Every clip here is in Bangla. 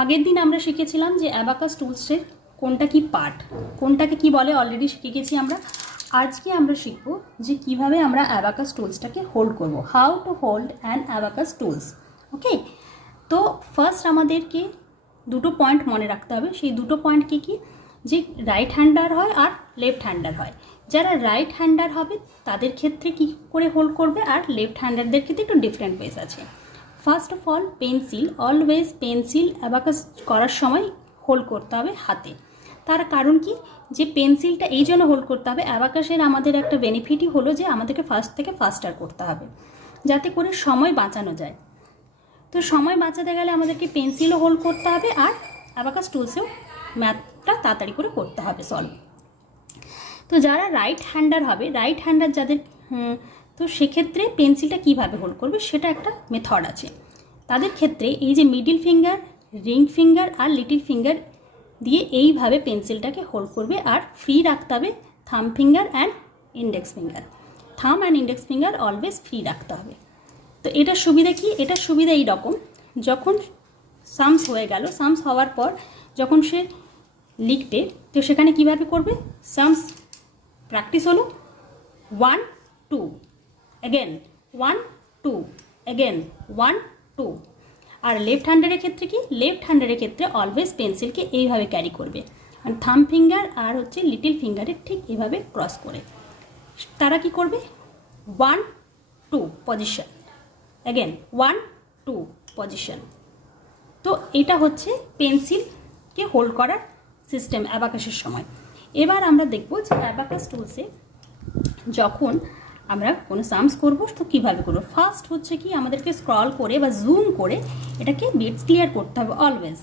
আগের দিন আমরা শিখেছিলাম যে অ্যাবাকাস টুলসের কোনটা কি পার্ট, কোনটাকে কি বলে অলরেডি শিখে গেছি আমরা। আজকে আমরা শিখব যে কিভাবে আমরা অ্যাবাকাস টুলসটাকে হোল্ড করব, how to hold an abacus tools. Okay, তো ফার্স্ট আমাদেরকে দুটো পয়েন্ট মনে রাখতে হবে। সেই দুটো পয়েন্ট কি যে রাইট হ্যান্ডার হয় আর লেফট হ্যান্ডার হয়। যারা রাইট হ্যান্ডার হবে তাদের ক্ষেত্রে কি করে হোল্ড করবে, আর লেফট হ্যান্ডারদের ক্ষেত্রে একটু ডিফারেন্ট ওয়েজ আছে। First of all, pencil always pencil abacus করার সময় হোল্ড করতে হবে হাতে। তার কারণ কি, যে পেন্সিলটা এই জন্য হোল্ড করতে হবে, অ্যাবাকাসের আমাদের একটা বেনিফিটই হলো যে আমাদেরকে ফার্স্ট থেকে ফাস্টার করতে হবে যাতে করে সময় বাঁচানো যায়। তো সময় বাঁচাতে গেলে আমাদেরকে পেন্সিলও হোল্ড করতে হবে আর অ্যাবাকাস টুলসেও ম্যাথটা তাড়াতাড়ি করে করতে হবে সলভ। তো যারা রাইট হ্যান্ডার হবে, রাইট হ্যান্ডার যাদের, তো সেক্ষেত্রে পেন্সিলটা কিভাবে হোল্ড করবে সেটা একটা মেথড আছে। তাদের ক্ষেত্রে এই যে মিডিল ফিঙ্গার, রিং ফিঙ্গার আর লিটিল ফিঙ্গার দিয়ে এইভাবে পেন্সিলটাকে হোল্ড করবে, আর ফ্রি রাখতে হবে থাম ফিঙ্গার অ্যান্ড ইন্ডেক্স ফিঙ্গার। থাম and index finger always free রাখতে হবে। তো এটার সুবিধা কি, এটার সুবিধা এই রকম, যখন সামস হয়ে গেল, সামস হওয়ার পর যখন সে লিখবে তো সেখানে কিভাবে করবে, সামস প্র্যাকটিস হলো 1 2 অ্যাগেন 1 2 অ্যাগেন 1 2। আর লেফট হ্যান্ডারের ক্ষেত্রে কি, লেফট হ্যান্ডারের ক্ষেত্রে অলওয়েজ পেন্সিলকে এইভাবে ক্যারি করবে, আর থাম ফিঙ্গার আর হচ্ছে লিটিল ফিঙ্গারের ঠিক এইভাবে ক্রস করে তারা কি করবে 1 2 পজিশন, অ্যাগেন 1 2 পজিশন। তো এটা হচ্ছে পেন্সিলকে হোল্ড করার সিস্টেম অ্যাবাকাসের সময়। এবার আমরা দেখব যে অ্যাবাকাস টুলসে যখন আমরা কোনো সামস করব তো কীভাবে করবো। ফার্স্ট হচ্ছে কি, আমাদেরকে স্ক্রল করে বা জুম করে এটাকে বিটস ক্লিয়ার করতে হবে। অলওয়েজ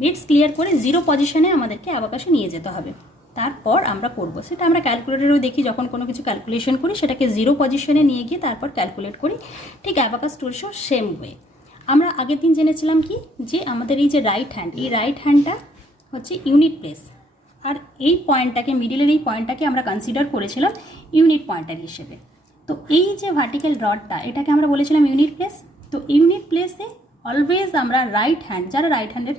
বিটস ক্লিয়ার করে 0 পজিশনে আমাদেরকে অ্যাবাকাসে নিয়ে যেতে হবে। তারপর আমরা করব, সেটা আমরা ক্যালকুলেটরেও দেখি, যখন কোনো কিছু ক্যালকুলেশন করি সেটাকে 0 পজিশনে নিয়ে গিয়ে তারপর ক্যালকুলেট করি। ঠিক অ্যাবাকাস টুলসও সেম ওয়ে। আমরা আগের দিন জেনেছিলাম কি, যে আমাদের এই যে রাইট হ্যান্ড, এই রাইট হ্যান্ডটা হচ্ছে ইউনিট প্লেস, আর এই পয়েন্টটাকে, মিডিলের এই পয়েন্টটাকে আমরা কনসিডার করেছিলাম ইউনিট পয়েন্টার হিসেবে। তো এই যে ভার্টিক্যাল রডটা, এটাকে আমরা বলেছিলাম ইউনিট প্লেস। তো ইউনিট প্লেসে অলওয়েজ আমরা রাইট হ্যান্ড, যারা রাইট হ্যান্ডের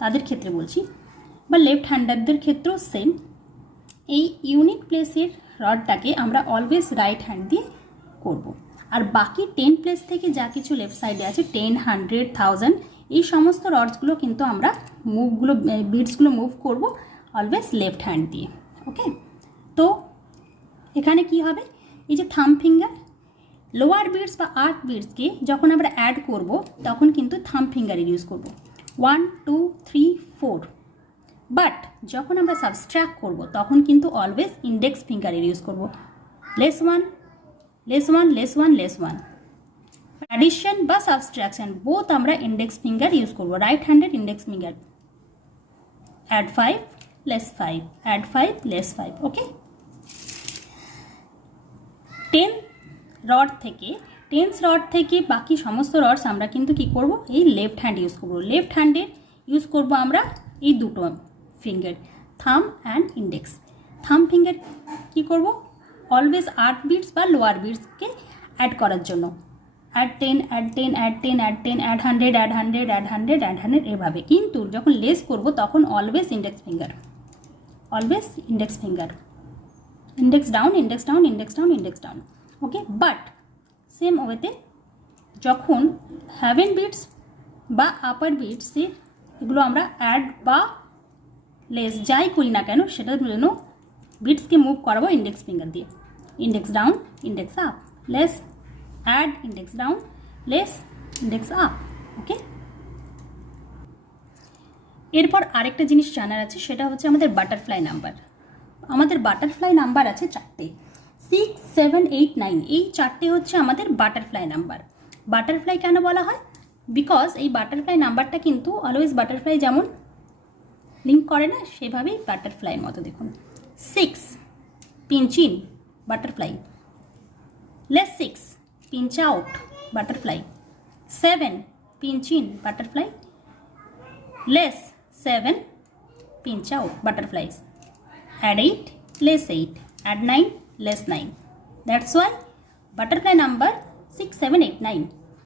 তাদের ক্ষেত্রে বলছি, বা লেফট হ্যান্ডারদের ক্ষেত্রেও সেম, এই ইউনিট প্লেসের রডটাকে আমরা অলওয়েজ রাইট হ্যান্ড দিয়ে করব। আর বাকি 10 প্লেস থেকে যা কিছু লেফট সাইডে আছে, 10 100 1000, এই সমস্ত রডসগুলো কিন্তু আমরা মুভগুলো, বিটসগুলো মুভ করব অলওয়েজ লেফট হ্যান্ড দিয়ে। ওকে, তো এখানে কি হবে, এই যে থাম ফিঙ্গার, লোয়ার বিটস বা আর্ক বিটসকে যখন আমরা অ্যাড করব তখন কিন্তু থাম ফিঙ্গারের ইউজ করব 1 2 3 4। বাট যখন আমরা সাবস্ট্র্যাক্ট করব তখন কিন্তু অলওয়েজ ইন্ডেক্স ফিঙ্গারের ইউজ করব, less 1 less 1 less 1 less 1। Addition বা সাবস্ট্রাকশন বোথ আমরা ইন্ডেক্স ফিঙ্গার ইউজ করব, রাইট হ্যান্ডের index finger. Add 5 less 5, add 5 less 5। Okay, 10 rod থেকে বাকি সমস্ত রডস আমরা কিন্তু কি করব, এই লেফট হ্যান্ড ইউজ করব। লেফট হ্যান্ডের ইউজ করব আমরা এই দুটো ফিঙ্গার, থাম অ্যান্ড ইন্ডেক্স। থাম ফিঙ্গার কি করব, অলওয়েজ আর্ক বিটস বা লোয়ার বিটসকে অ্যাড করার জন্য, add 10 add 10 add 10 add 10 add 100 add 100 add 100 add 100 এভাবে। কিন্তু যখন লেস করব তখন always index finger, always index finger, index down index down index down index down. Okay, but same ওয়েতে যখন হ্যাভেন বিটস বা আপার বিটসের এগুলো আমরা অ্যাড বা লেস যাই করি না কেন সেটার জন্য বিটসকে মুভ করাবো ইন্ডেক্স ফিঙ্গার দিয়ে। Index down index up, less add index down less index up. Okay, এরপর আরেকটা জিনিস জানার আছে, সেটা হচ্ছে আমাদের বাটারফ্লাই নাম্বার। আমাদের বাটারফ্লাই নাম্বার আছে 4টে, 6 7 8 9। এই 4টে হচ্ছে আমাদের বাটারফ্লাই নাম্বার। বাটারফ্লাই কেন বলা হয়, বিকজ এই বাটারফ্লাই নাম্বারটা কিন্তু অলওয়েজ বাটারফ্লাই যেমন লিঙ্ক করে না, সেভাবেই বাটারফ্লাইয়ের মতো। দেখুন 6 pinch in butterfly, less 6 pinch out butterfly, 7 pinch in butterfly, less 7 pinch out butterflies, add 8 less 8, add 9 less 9. That's why butterfly number 6 7 8 9